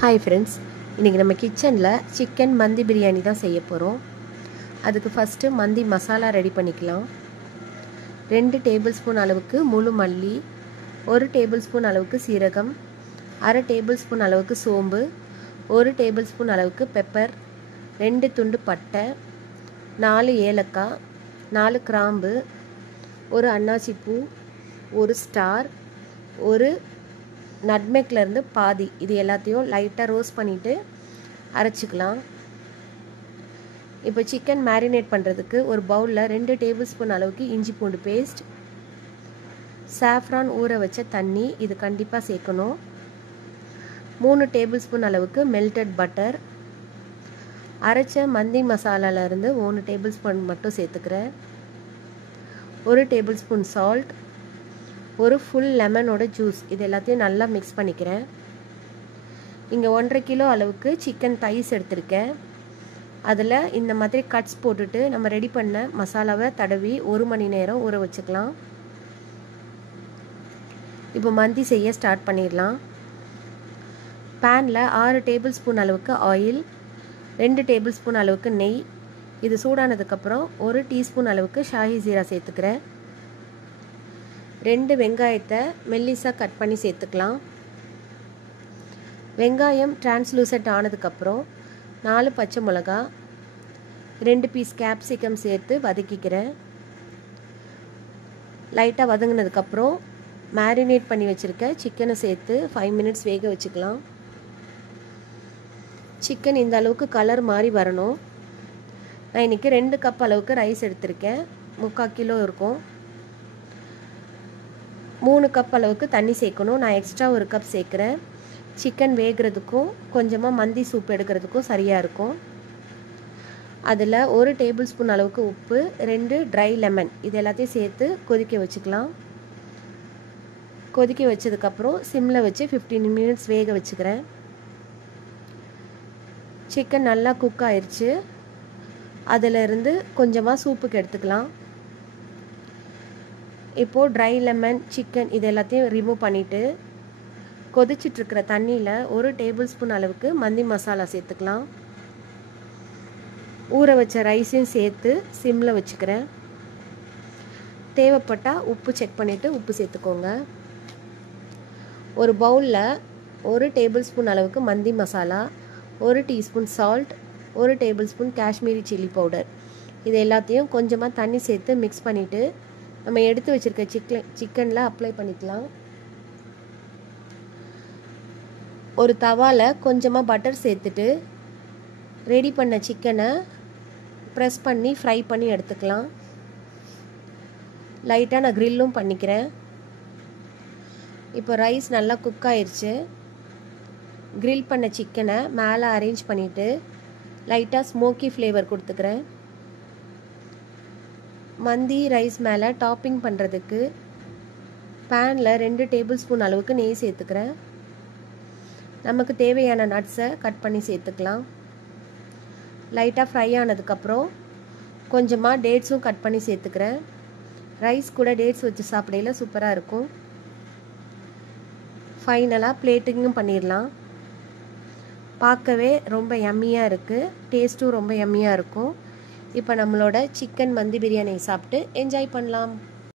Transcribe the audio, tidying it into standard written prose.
Hi friends, இன்றைக்கி நம்ம கிச்சனில் சிக்கன் மந்தி பிரியாணி தான் செய்ய போகிறோம். அதுக்கு ஃபஸ்ட்டு மந்தி மசாலா ரெடி பண்ணிக்கலாம். 2 டேபிள் ஸ்பூன் அளவுக்கு முழு மல்லி, 1 டேபிள் ஸ்பூன் அளவுக்கு சீரகம், 1/2 டேபிள் ஸ்பூன் அளவுக்கு சோம்பு, 1 டேபிள் ஸ்பூன் அளவுக்கு பெப்பர், 2 துண்டு பட்டை, 4 ஏலக்காய், 4 கிராம்பு, 1 அன்னாசிப்பூ, 1 ஸ்டார், 1 நட்மெக்லேருந்து பாதி. இது எல்லாத்தையும் லைட்டாக ரோஸ்ட் பண்ணிவிட்டு அரைச்சிக்கலாம். இப்போ சிக்கன் மேரினேட் பண்ணுறதுக்கு ஒரு பவுலில் 2 டேபிள் ஸ்பூன் அளவுக்கு இஞ்சி பூண்டு பேஸ்ட், சாஃப்ரான் ஊற வச்ச தண்ணி, இது கண்டிப்பாக சேர்க்கணும். 3 டேபிள் ஸ்பூன் அளவுக்கு மெல்டட் பட்டர், அரைச்ச மந்தி மசாலாலேருந்து 1 டேபிள் ஸ்பூன் மட்டும் சேர்த்துக்கிறேன். 1 டேபிள் ஸ்பூன் சால்ட், ஒரு ஃபுல் லெமனோட ஜூஸ், இது எல்லாத்தையும் நல்லா மிக்ஸ் பண்ணிக்கிறேன். இங்கே 1.5 கிலோ அளவுக்கு சிக்கன் தைஸ் எடுத்திருக்கேன். அதில் இந்த மாதிரி கட்ஸ் போட்டுட்டு நம்ம ரெடி பண்ண மசாலாவை தடவி 1 மணி நேரம் ஊற வச்சுக்கலாம். இப்போ மந்தி செய்ய ஸ்டார்ட் பண்ணிடலாம். பேனில் 6 டேபிள் ஸ்பூன் அளவுக்கு ஆயில், 2 டேபிள் ஸ்பூன் அளவுக்கு நெய், இது சூடானதுக்கப்புறம் 1 டீஸ்பூன் அளவுக்கு ஷாஹி ஜீரா சேர்த்துக்கிறேன். 2 வெங்காயத்தை மெல்லிஸாக கட் பண்ணி சேர்த்துக்கலாம். வெங்காயம் டிரான்ஸ்லூசன்ட் ஆனதுக்கப்புறம் 4 பச்சை மிளகா, 2 பீஸ் கேப்சிகம் சேர்த்து வதக்கிக்கிறேன். லைட்டாக வதங்கினதுக்கப்புறம் மேரினேட் பண்ணி வச்சுருக்க சிக்கனை சேர்த்து 5 மினிட்ஸ் வேக வச்சுக்கலாம். சிக்கன் இந்த அளவுக்கு கலர் மாதிரி வரணும். நான் இன்றைக்கி 2 கப் அளவுக்கு ரைஸ் எடுத்திருக்கேன். 3/4 கிலோ இருக்கும். 3 கப் அளவுக்கு தண்ணி சேர்க்கணும். நான் எக்ஸ்ட்ரா 1 கப் சேர்க்குறேன். சிக்கன் வேகிறதுக்கும் கொஞ்சமாக மந்தி சூப் எடுக்கிறதுக்கும் சரியாக இருக்கும். அதில் 1 டேபிள் ஸ்பூன் அளவுக்கு உப்பு, 2 ட்ரை லெமன், இது எல்லாத்தையும் சேர்த்து கொதிக்க வச்சுக்கலாம். கொதிக்க வச்சதுக்கப்புறம் சிம்மில் வச்சு 15 மினிட்ஸ் வேக வச்சுக்கிறேன். சிக்கன் நல்லா குக் ஆயிடுச்சு. அதிலிருந்து கொஞ்சமாக சூப்புக்கு எடுத்துக்கலாம். இப்போது ட்ரை லெமன், சிக்கன் இது எல்லாத்தையும் ரிமூவ் பண்ணிவிட்டு கொதிச்சிட்ருக்கிற தண்ணியில் 1 டேபிள் ஸ்பூன் அளவுக்கு மந்தி மசாலா சேர்த்துக்கலாம். ஊற வச்ச ரைஸையும் சேர்த்து சிம்மில் வச்சுக்கிறேன். தேவைப்பட்டால் உப்பு செக் பண்ணிவிட்டு உப்பு சேர்த்துக்கோங்க. ஒரு பவுலில் 1 டேபிள் ஸ்பூன் அளவுக்கு மந்தி masala, 1 teaspoon salt, 1 table spoon Kashmiri chilli powder, இது எல்லாத்தையும் கொஞ்சமாக தண்ணி சேர்த்து மிக்ஸ் பண்ணிவிட்டு நம்ம எடுத்து வச்சுருக்க சிக்கனில் அப்ளை பண்ணிக்கலாம். ஒரு தவாவில் கொஞ்சமாக பட்டர் சேர்த்துட்டு ரெடி பண்ண சிக்கனை ப்ரெஸ் பண்ணி ஃப்ரை பண்ணி எடுத்துக்கலாம். லைட்டாக நான் க்ரில்லும் பண்ணிக்கிறேன். இப்போ ரைஸ் நல்லா குக் ஆயிடுச்சு. க்ரில் பண்ண சிக்கனை மேலே அரேஞ்ச் பண்ணிவிட்டு லைட்டாக ஸ்மோக்கி ஃப்ளேவர் கொடுத்துக்கிறேன். மந்தி ரைஸ் மேலே டாப்பிங் பண்ணுறதுக்கு பேனில் 2 டேபிள் ஸ்பூன் அளவுக்கு நெய் சேர்த்துக்கிறேன். நமக்கு தேவையான நட்ஸை கட் பண்ணி சேர்த்துக்கலாம். லைட்டாக ஃப்ரை ஆனதுக்கப்புறம் கொஞ்சமாக டேட்ஸும் கட் பண்ணி சேர்த்துக்கிறேன். ரைஸ் கூட டேட்ஸ் வச்சு சாப்பிடையில சூப்பராக இருக்கும். ஃபைனலாக பிளேட்டிங்கும் பண்ணிடலாம். பார்க்கவே ரொம்ப யம்மியாக இருக்குது. டேஸ்ட்டும் ரொம்ப யம்மியாக இருக்கும். இப்போ நம்மளோட சிக்கன் மந்தி பிரியாணி சாப்பிட்டு என்ஜாய் பண்ணலாம்.